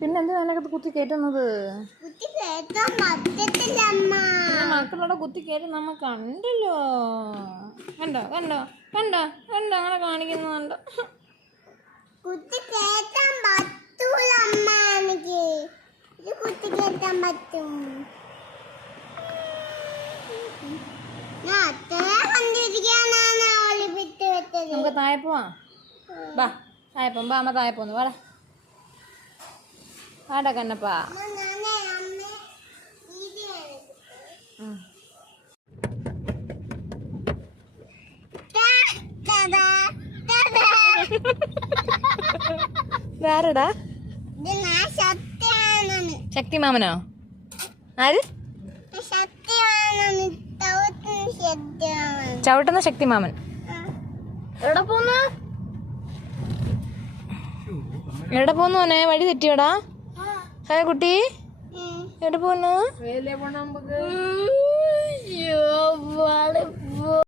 പിന്നെ എന്തിനാ അതിനകത്ത് കുത്തി കയറ്റുന്നത്? മക്കളോടെ കുത്തി കയറ്റി നമ്മ കണ്ടല്ലോ. കണ്ടോ കണ്ടോ കണ്ടോ കണ്ടോ അങ്ങനെ കാണിക്കുന്നുണ്ടോ? കുത്തി കേറ്റാൻ പറ്റൂല അമ്മ. എനിക്ക് ഇത് കുത്തി കേറ്റാൻ പറ്റും. നമുക്ക് താഴെ പോവാ. ബാ താഴെ പോവാം. ബാ അമ്മ താഴെ പോന്നു. വാടാ വാടാ കണ്ണപ്പാ. ആരടാ? ശക്തിമാമനോ? ആര്? ചവിട്ടുന്ന ശക്തിമാമൻ. എവിടെ പോന്നു? എവിടെ പോന്നു? മോനെ വഴി തെറ്റിയോടാ? ഹായ് കുട്ടി, എവിടെ പോന്നു?